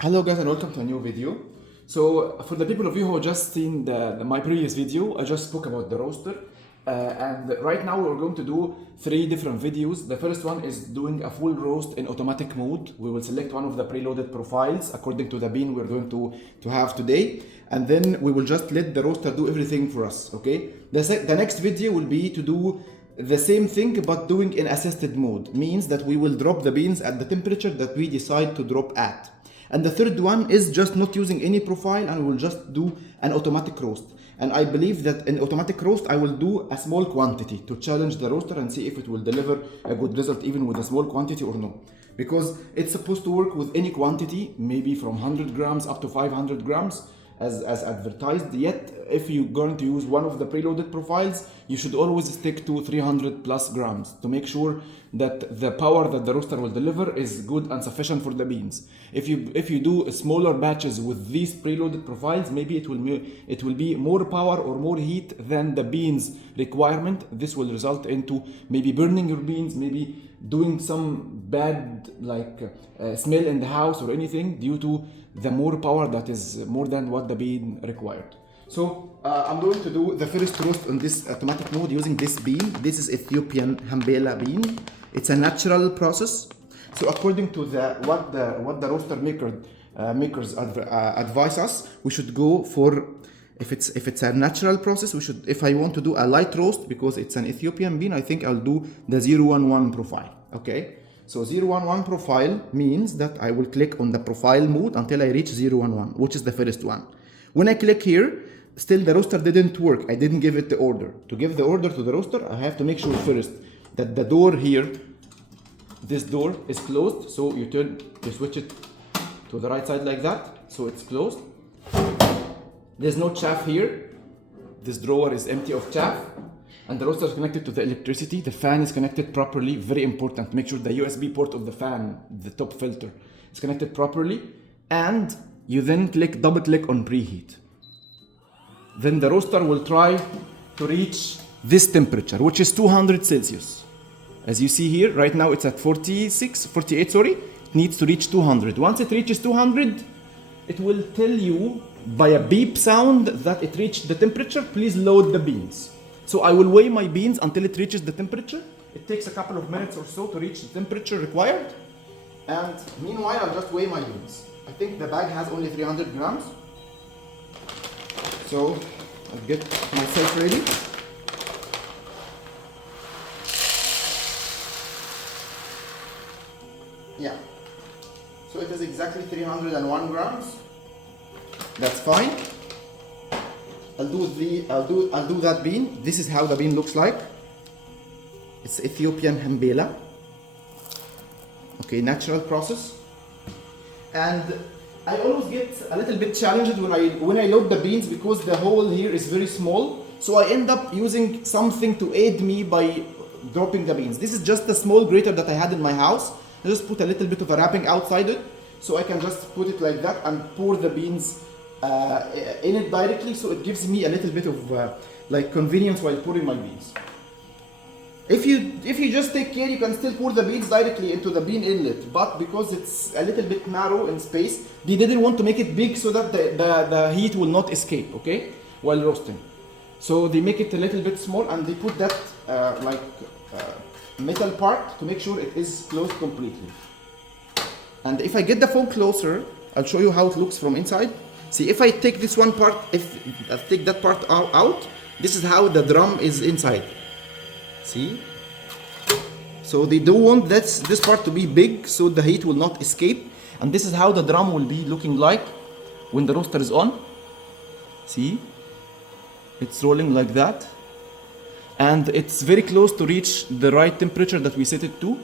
Hello guys and welcome to a new video. So for the people of you who have just seen my previous video, I just spoke about the roaster and right now we're going to do 3 different videos. The first one is doing a full roast in automatic mode. We will select one of the preloaded profiles according to the bean we're going to have today, and then we will just let the roaster do everything for us, okay? The next video will be to do the same thing but doing in assisted mode, means that we will drop the beans at the temperature that we decide to drop at. And the third one is just not using any profile, and we'll just do an automatic roast. And I believe that in automatic roast I will do a small quantity to challenge the roaster and see if it will deliver a good result even with a small quantity or no. Because it's supposed to work with any quantity, maybe from 100 grams up to 500 grams as advertised. Yet if you're going to use one of the preloaded profiles, you should always stick to 300 plus grams to make sure that the power that the roaster will deliver is good and sufficient for the beans. If you do smaller batches with these preloaded profiles, maybe it will be more power or more heat than the beans requirement. This will result into maybe burning your beans, maybe doing some bad smell in the house or anything due to the more power that is more than what the bean required. So I'm going to do the first roast on this automatic mode using this bean. This is Ethiopian Hambela bean. It's a natural process. So according to what the roaster makers advise us, we should go for, if it's a natural process, we should, if I want to do a light roast because it's an Ethiopian bean, I think I'll do the 011 profile. Okay, so 011 profile means that I will click on the profile mode until I reach 011, which is the first one. When I click here, still the roaster didn't work. I didn't give it the order. To give the order to the roaster, I have to make sure first that the door here, this door is closed. So you switch it to the right side like that. So it's closed. There's no chaff here. This drawer is empty of chaff. And the roaster is connected to the electricity. The fan is connected properly. Very important. Make sure the USB port of the fan, the top filter, is connected properly. And you then double click on preheat. Then the roaster will try to reach this temperature, which is 200 Celsius. As you see here, right now it's at 48, sorry. It needs to reach 200. Once it reaches 200, it will tell you by a beep sound that it reached the temperature. Please load the beans. So I will weigh my beans until it reaches the temperature. It takes a couple of minutes or so to reach the temperature required. And meanwhile, I'll just weigh my beans. I think the bag has only 300 grams. So I'll get myself ready. Yeah. So it is exactly 301 grams. That's fine. I'll do that bean. This is how the bean looks like. It's Ethiopian Hambela. Okay, natural process. And I always get a little bit challenged when I load the beans because the hole here is very small. So I end up using something to aid me by dropping the beans. This is just a small grater that I had in my house. I just put a little bit of a wrapping outside it, so I can just put it like that and pour the beans in it directly. So it gives me a little bit of convenience while pouring my beans. If you just take care, you can still pour the beans directly into the bean inlet, but because it's a little bit narrow in space, they didn't want to make it big so that the heat will not escape, okay, while roasting. So they make it a little bit small and they put that metal part to make sure it is closed completely. And if I get the phone closer, I'll show you how it looks from inside. See, if I take this one part, if I take that part out, this is how the drum is inside. See? So they don't want this part to be big so the heat will not escape. And this is how the drum will be looking like when the roaster is on. See? It's rolling like that. And it's very close to reach the right temperature that we set it to,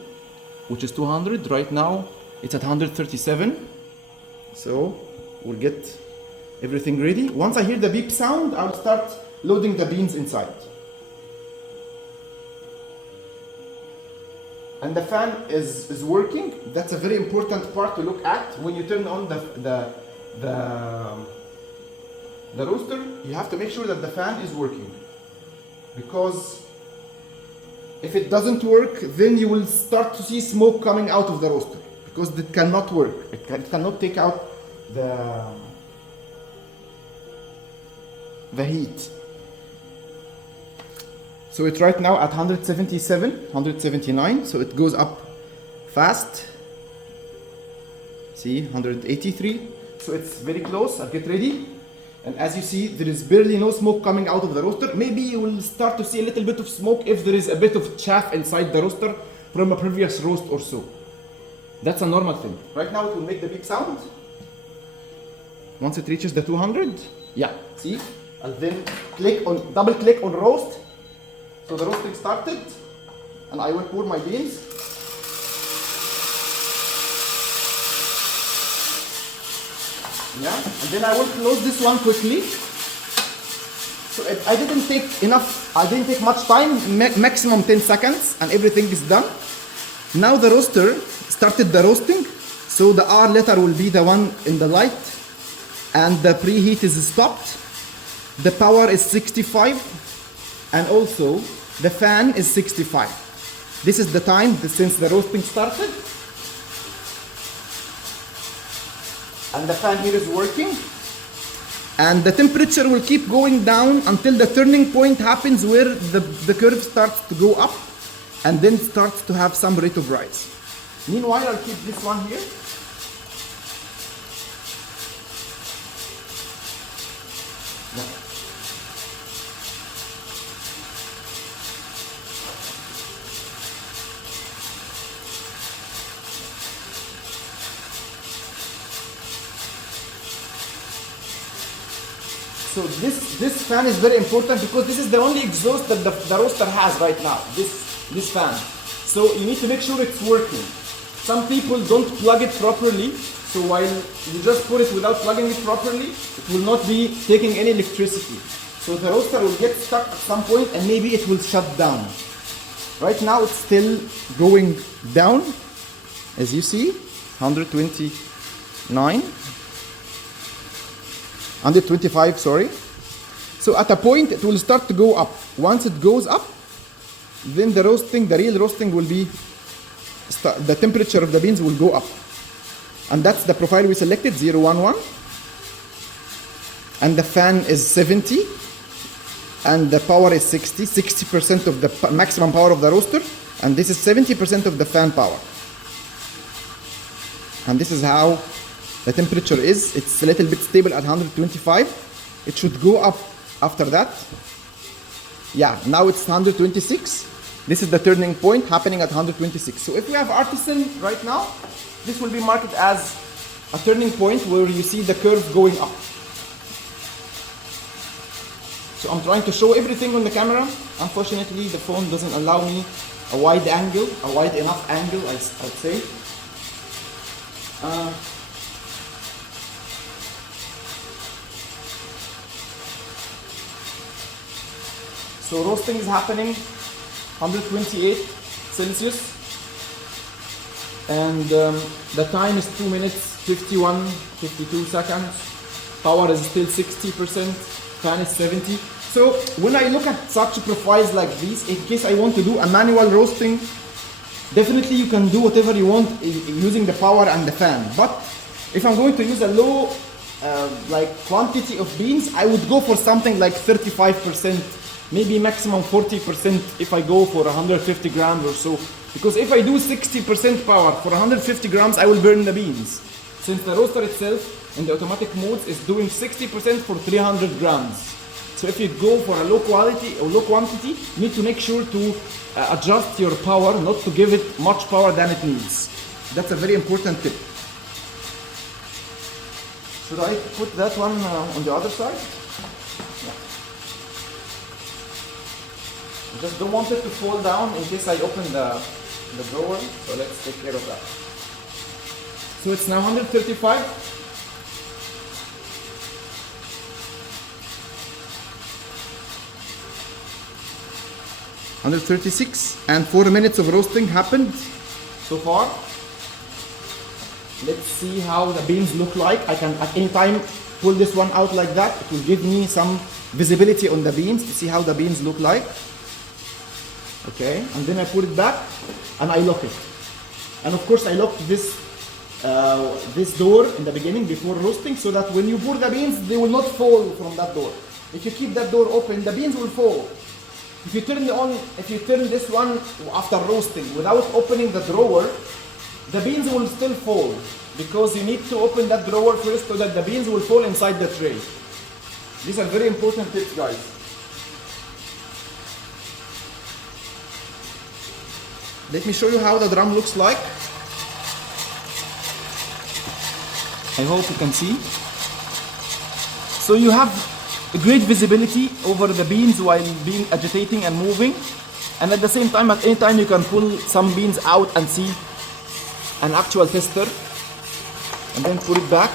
which is 200. Right now, it's at 137. So we'll get everything ready. Once I hear the beep sound, I'll start loading the beans inside. And the fan is working. That's a very important part to look at. When you turn on the roaster, you have to make sure that the fan is working. Because if it doesn't work, then you will start to see smoke coming out of the roaster. Because it cannot work. It cannot take out the heat. So it's right now at 177, 179, so it goes up fast. See, 183, so it's very close. I'll get ready. And as you see, there is barely no smoke coming out of the roaster. Maybe you will start to see a little bit of smoke if there is a bit of chaff inside the roaster from a previous roast or so. That's a normal thing. Right now it will make the beep sound. Once it reaches the 200, yeah, see? And then double click on roast. So the roasting started, and I will pour my beans. Yeah, and then I will close this one quickly. So I didn't take much time, maximum 10 seconds, and everything is done. Now the roaster started the roasting, so the R letter will be the one in the light, and the preheat is stopped. The power is 65, and also the fan is 65. This is the time since the roasting started. And the fan here is working. And the temperature will keep going down until the turning point happens where the curve starts to go up and then starts to have some rate of rise. Meanwhile, I'll keep this one here. So this fan is very important because this is the only exhaust that the roaster has right now, this fan. So you need to make sure it's working. Some people don't plug it properly, so while you just put it without plugging it properly, it will not be taking any electricity. So the roaster will get stuck at some point and maybe it will shut down. Right now it's still going down, as you see, 129. 125, sorry. So at a point it will start to go up. Once it goes up, then the real roasting will be, the temperature of the beans will go up. And that's the profile we selected, 011. And the fan is 70. And the power is 60, 60% of the maximum power of the roaster. And this is 70% of the fan power. And this is how the temperature is. It's a little bit stable at 125. It should go up after that. Yeah, now it's 126. This is the turning point happening at 126. So if we have artisan right now, this will be marked as a turning point where you see the curve going up. So I'm trying to show everything on the camera. Unfortunately, the phone doesn't allow me a wide enough angle, I'd say. So roasting is happening 128 Celsius, and the time is 2 minutes 52 seconds. Power is still 60%, fan is 70. So when I look at such profiles like these, in case I want to do a manual roasting, definitely you can do whatever you want using the power and the fan. But if I'm going to use a low quantity of beans, I would go for something like 35%, maybe maximum 40% if I go for 150 grams or so. Because if I do 60% power for 150 grams, I will burn the beans. Since the roaster itself in the automatic modes is doing 60% for 300 grams. So if you go for a low quality or low quantity, you need to make sure to adjust your power, not to give it much power than it needs. That's a very important tip. Should I put that one on the other side? Yeah. I just don't want it to fall down in case I open the drawer, so let's take care of that. So it's now 135. 136, and 4 minutes of roasting happened so far. Let's see how the beans look like. I can at any time pull this one out like that. It will give me some visibility on the beans to see how the beans look like. Okay, and then I put it back and I lock it. And of course I locked this this door in the beginning before roasting, so that when you pour the beans, they will not fall from that door. If you keep that door open, the beans will fall. If you turn this one after roasting without opening the drawer, the beans will still fall, because you need to open that drawer first so that the beans will fall inside the tray. These are very important tips, guys. Let me show you how the drum looks like. I hope you can see. So you have a great visibility over the beans while being agitating and moving, and at the same time, at any time you can pull some beans out and see an actual tester, and then put it back.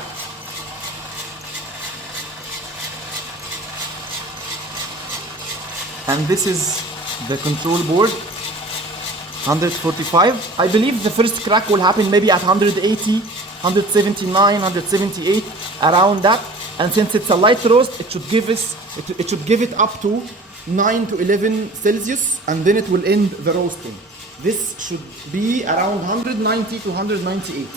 And this is the control board, 145. I believe the first crack will happen maybe at 180, 179, 178, around that. And since it's a light roast, it should give it up to 9 to 11 Celsius, and then it will end the roasting. This should be around 190 to 198.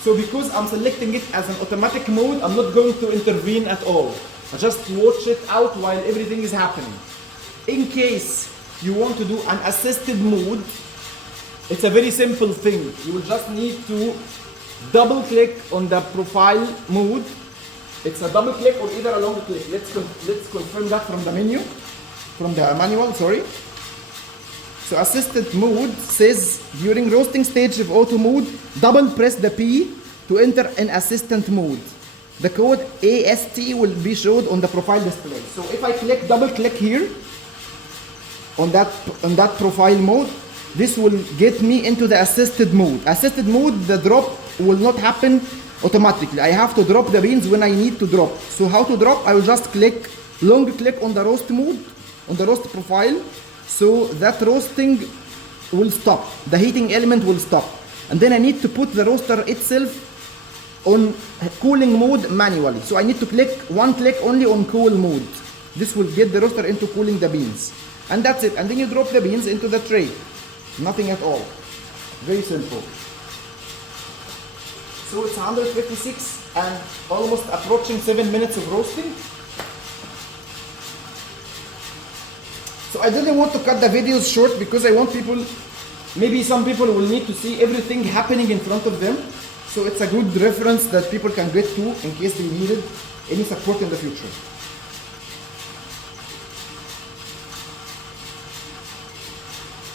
So because I'm selecting it as an automatic mode, I'm not going to intervene at all. I just watch it out while everything is happening. In case you want to do an assisted mode, it's a very simple thing. You will just need to double click on the profile mode. It's a double click or either a long click. Let's confirm that from the menu, from the manual, sorry. So assisted mode says during roasting stage of auto mode, double press the P to enter an assistant mode. The code AST will be showed on the profile display. So if I double click here on that profile mode, this will get me into the assisted mode. Assisted mode, the drop will not happen automatically. I have to drop the beans when I need to drop. So how to drop? I will just long click on the roast mode, on the roast profile, so that roasting will stop. The heating element will stop. And then I need to put the roaster itself on cooling mode manually. So I need to one click only on cool mode. This will get the roaster into cooling the beans. And that's it. And then you drop the beans into the tray. Nothing at all. Very simple. So it's 156 and almost approaching 7 minutes of roasting. So I didn't want to cut the videos short because I want maybe some people will need to see everything happening in front of them. So it's a good reference that people can get to in case they needed any support in the future.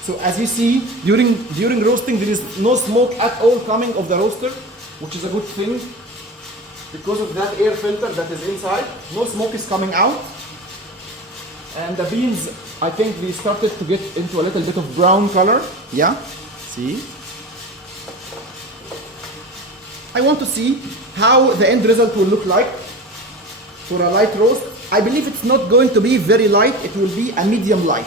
So as you see, during roasting, there is no smoke at all coming of the roaster, which is a good thing because of that air filter that is inside. No smoke is coming out. And the beans, I think they started to get into a little bit of brown color. Yeah, see? I want to see how the end result will look like for a light roast. I believe it's not going to be very light, it will be a medium light.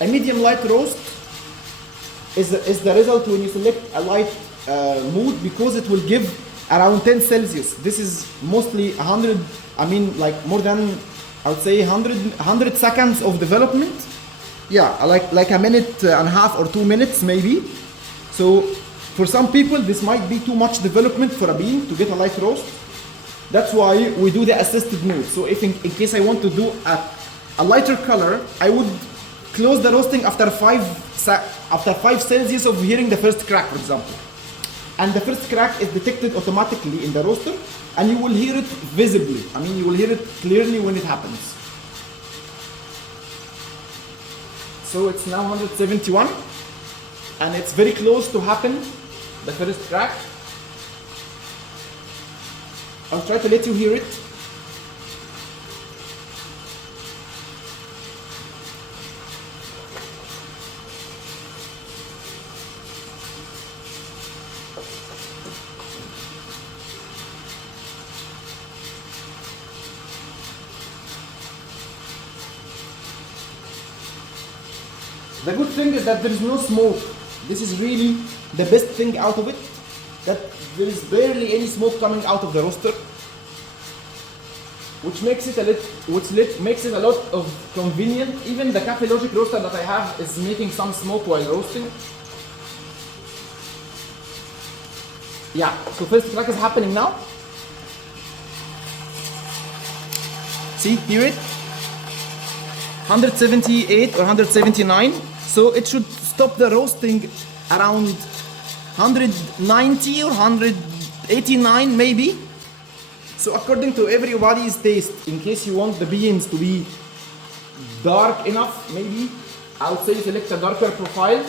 A medium light roast is the result when you select a light mode, because it will give around 10 Celsius. This is mostly 100, like more than, I would say 100 seconds of development. Yeah, like a minute and a half or 2 minutes maybe. So for some people this might be too much development for a bean to get a light roast. That's why we do the assisted mode. So if in case I want to do a lighter color, I would close the roasting after 5 Celsius of hearing the first crack, for example. And the first crack is detected automatically in the roaster, and you will hear it visibly. You will hear it clearly when it happens. So it's now 171, and it's very close to happen, the first crack. I'll try to let you hear it. The good thing is that there is no smoke. This is really the best thing out of it, that there is barely any smoke coming out of the roaster, which makes it a lot of convenient. Even the Cafe Logic roaster that I have is making some smoke while roasting. Yeah, so first crack is happening now. See, hear it? 178 or 179. So it should stop the roasting around 190 or 189 maybe. So according to everybody's taste, in case you want the beans to be dark enough, maybe I would say select a darker profile.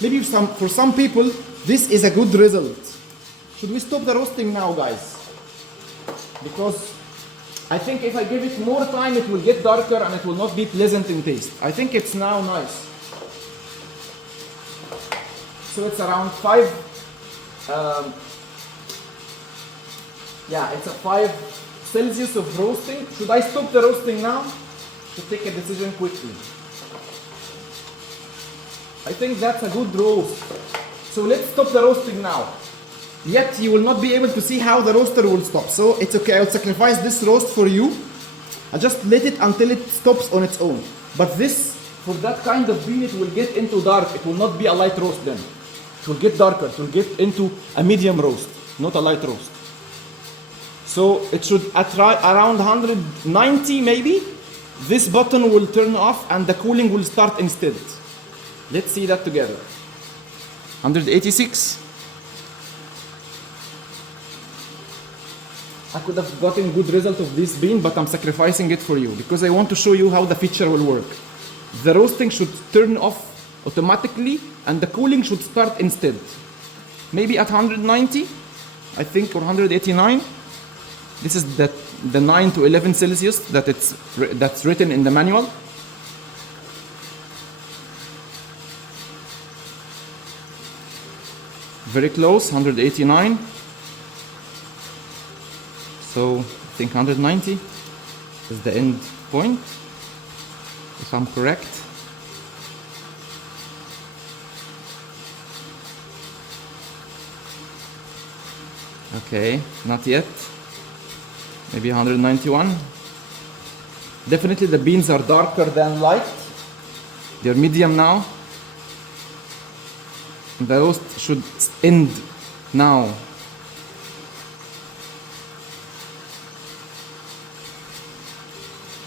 Maybe for some people, this is a good result. Should we stop the roasting now, guys? Because I think if I give it more time, it will get darker and it will not be pleasant in taste. I think it's now nice. So it's around 5. Yeah, it's a 5 Celsius of roasting. Should I stop the roasting now? To take a decision quickly. I think that's a good roast. So let's stop the roasting now. Yet you will not be able to see how the roaster will stop. So it's okay, I'll sacrifice this roast for you. I just let it until it stops on its own. But this, for that kind of bean, it will get into dark. It will not be a light roast then. It will get darker. It will get into a medium roast, not a light roast. So it should at around 190 maybe. This button will turn off and the cooling will start instead. Let's see that together. 186. I could have gotten good result of this bean, but I'm sacrificing it for you because I want to show you how the feature will work. The roasting should turn off automatically and the cooling should start instead. Maybe at 190, I think, or 189. This is the 9 to 11 Celsius that's written in the manual. Very close, 189. So I think 190 is the end point, if I'm correct. Okay, not yet. Maybe 191. Definitely the beans are darker than light. They're medium now. The roast should end now.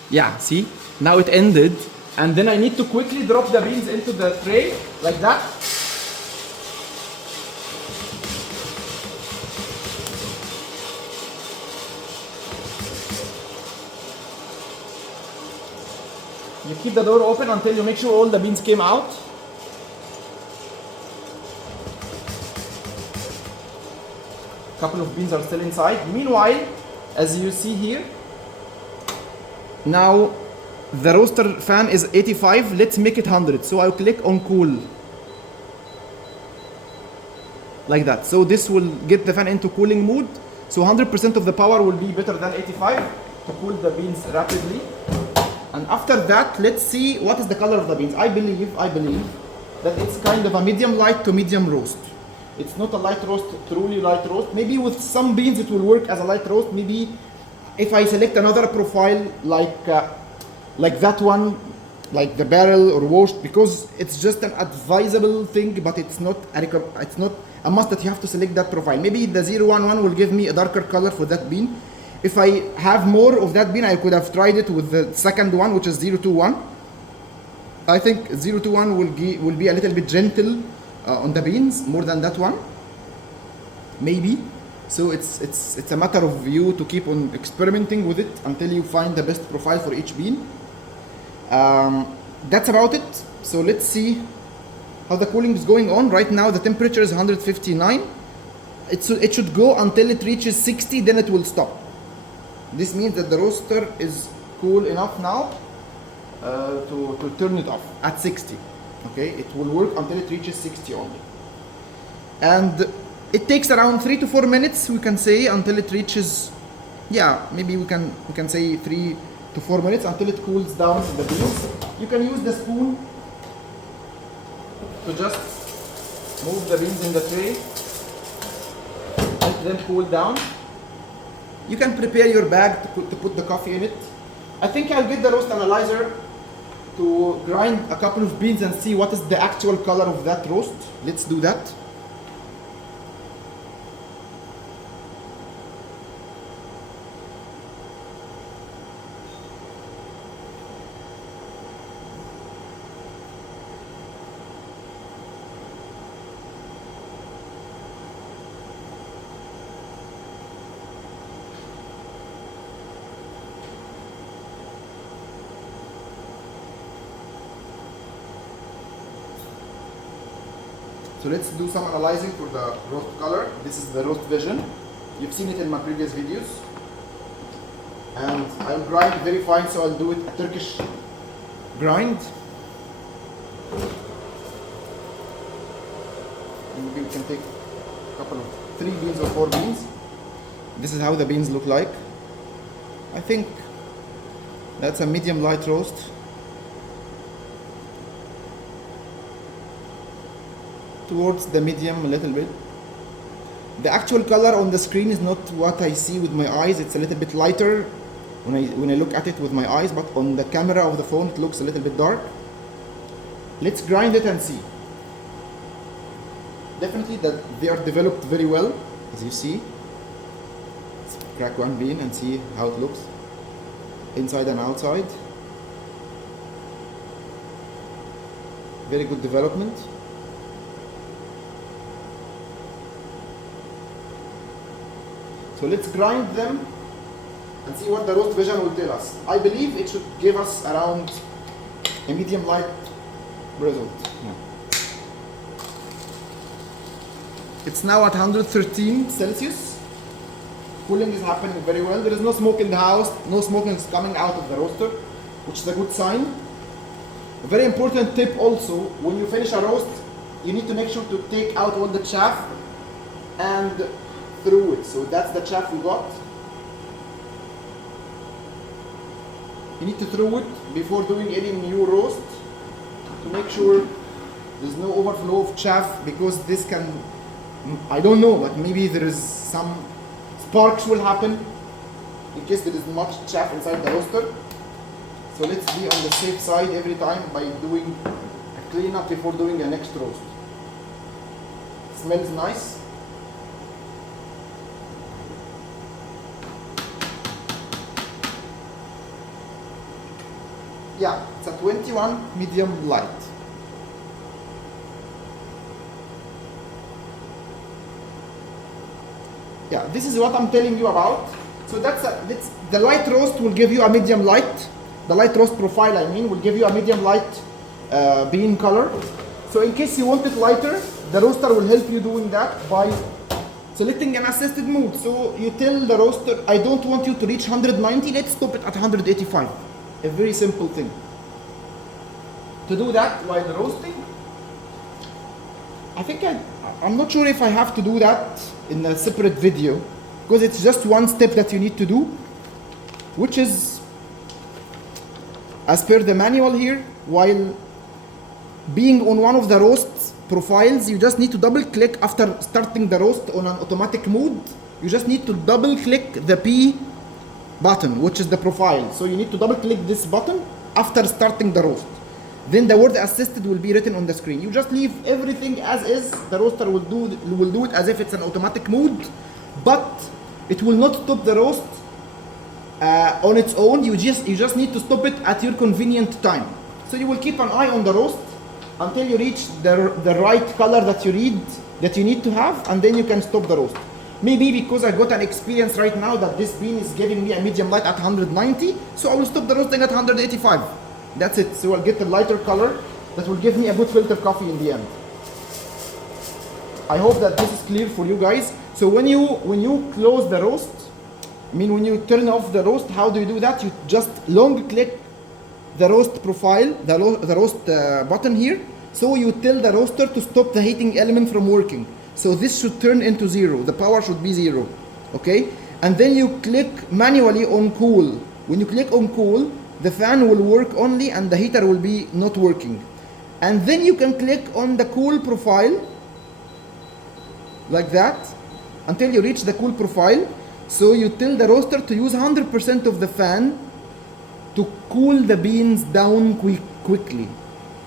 Yeah, see? Now it ended. And then I need to quickly drop the beans into the tray, like that. You keep the door open until you make sure all the beans came out. A couple of beans are still inside. Meanwhile, as you see here, now the roaster fan is 85. Let's make it 100. So I'll click on cool. Like that. So this will get the fan into cooling mode. So 100% of the power will be better than 85 to cool the beans rapidly. And after that, let's see what is the color of the beans. I believe that it's kind of a medium light to medium roast. It's not a light roast, truly light roast. Maybe with some beans it will work as a light roast. Maybe if I select another profile like that one, like the barrel or washed, because it's just an advisable thing, but it's not a must that you have to select that profile. Maybe the 011 will give me a darker color for that bean. If I have more of that bean, I could have tried it with the second one, which is 021. I think 021 will be a little bit gentle on the beans, more than that one, maybe. So it's a matter of you to keep on experimenting with it until you find the best profile for each bean. That's about it. So let's see how the cooling is going on. Right now the temperature is 159. It should go until it reaches 60, then it will stop. This means that the roaster is cool enough now to turn it off at 60. Okay, it will work until it reaches 60 only. And it takes around 3 to 4 minutes, we can say, until it reaches, yeah, maybe we can say 3 to 4 minutes until it cools down the beans. You can use the spoon to just move the beans in the tray, let them cool down. You can prepare your bag to put the coffee in it. I think I'll get the roast analyzer to grind a couple of beans and see what is the actual color of that roast. Let's do that. So let's do some analyzing for the roast color. This is the roast vision. You've seen it in my previous videos. And I'll grind very fine, so I'll do it Turkish grind. Maybe we can take a couple of 3 beans or 4 beans. This is how the beans look like. I think that's a medium light roast. Towards the medium a little bit. The actual color on the screen is not what I see with my eyes. It's a little bit lighter when I look at it with my eyes, but on the camera of the phone it looks a little bit dark. Let's grind it and see. Definitely that they are developed very well, as you see. Let's crack one bean and see how it looks inside and outside. Very good development. So let's grind them and see what the roast vision will tell us. I believe it should give us around a medium light result. Yeah. It's now at 113 Celsius. Cooling is happening very well. There is no smoke in the house. No smoke is coming out of the roaster, which is a good sign. A very important tip also, when you finish a roast, you need to make sure to take out all the chaff and through it. So that's the chaff we got. You need to throw it before doing any new roast to make sure there's no overflow of chaff, because this can, I don't know, but maybe there is some sparks will happen in case there is much chaff inside the roaster. So let's be on the safe side every time by doing a cleanup before doing the next roast. Smells nice. Yeah, it's a 21 medium light. Yeah, this is what I'm telling you about. So that's the light roast will give you a medium light. The light roast profile, I mean, will give you a medium light bean color. So in case you want it lighter, the roaster will help you doing that by selecting an assisted mode. So you tell the roaster, I don't want you to reach 190, let's stop it at 185. A very simple thing. To do that while roasting, I think I'm not sure if I have to do that in a separate video, because it's just one step that you need to do, which is, as per the manual here, while being on one of the roast profiles, you just need to double click after starting the roast on an automatic mode. You just need to double click the P button, which is the profile. So you need to double click this button after starting the roast. Then the word assisted will be written on the screen. You just leave everything as is. The roaster will do it as if it's an automatic mode, but it will not stop the roast on its own. You just need to stop it at your convenient time. So you will keep an eye on the roast until you reach the right color that you need to have, and then you can stop the roast. Maybe because I got an experience right now that this bean is giving me a medium light at 190, so I will stop the roasting at 185. That's it. So I'll get a lighter color that will give me a good filter coffee in the end. I hope that this is clear for you guys. So when you close the roast, I mean when you turn off the roast, how do you do that? You just long click the roast profile, the roast button here. So you tell the roaster to stop the heating element from working. So this should turn into 0. The power should be 0. Okay? And then you click manually on cool. When you click on cool, the fan will work only and the heater will be not working. And then you can click on the cool profile like that until you reach the cool profile. So you tell the roaster to use 100% of the fan to cool the beans down quickly.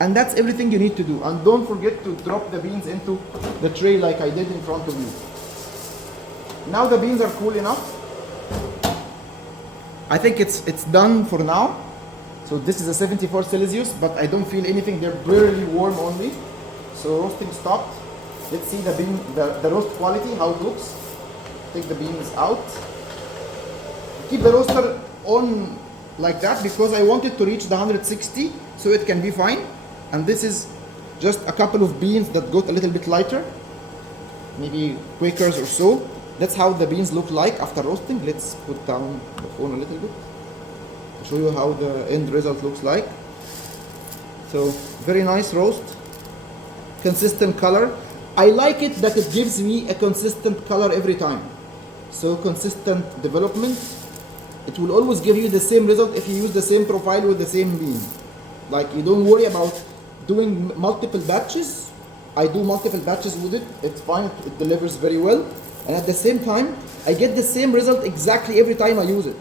And that's everything you need to do. And don't forget to drop the beans into the tray like I did in front of you. Now the beans are cool enough. I think it's done for now. So this is a 74 Celsius, but I don't feel anything. They're barely warm only. So roasting stopped. Let's see the roast quality, how it looks. Take the beans out. Keep the roaster on like that because I want it to reach the 160 so it can be fine. And this is just a couple of beans that got a little bit lighter, maybe Quakers or so. That's how the beans look like after roasting. Let's put down the phone a little bit to show you how the end result looks like. So very nice roast, consistent color. I like it that it gives me a consistent color every time. So consistent development. It will always give you the same result if you use the same profile with the same bean. Like, you don't worry about doing multiple batches. I do multiple batches with it. It's fine, it delivers very well. And at the same time, I get the same result exactly every time I use it.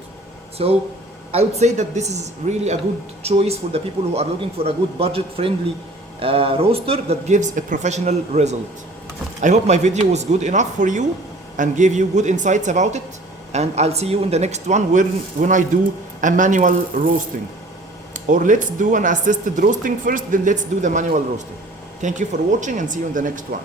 So I would say that this is really a good choice for the people who are looking for a good budget-friendly roaster that gives a professional result. I hope my video was good enough for you and gave you good insights about it. And I'll see you in the next one when I do a manual roasting. Or let's do an assisted roasting first, then let's do the manual roasting. Thank you for watching and see you in the next one.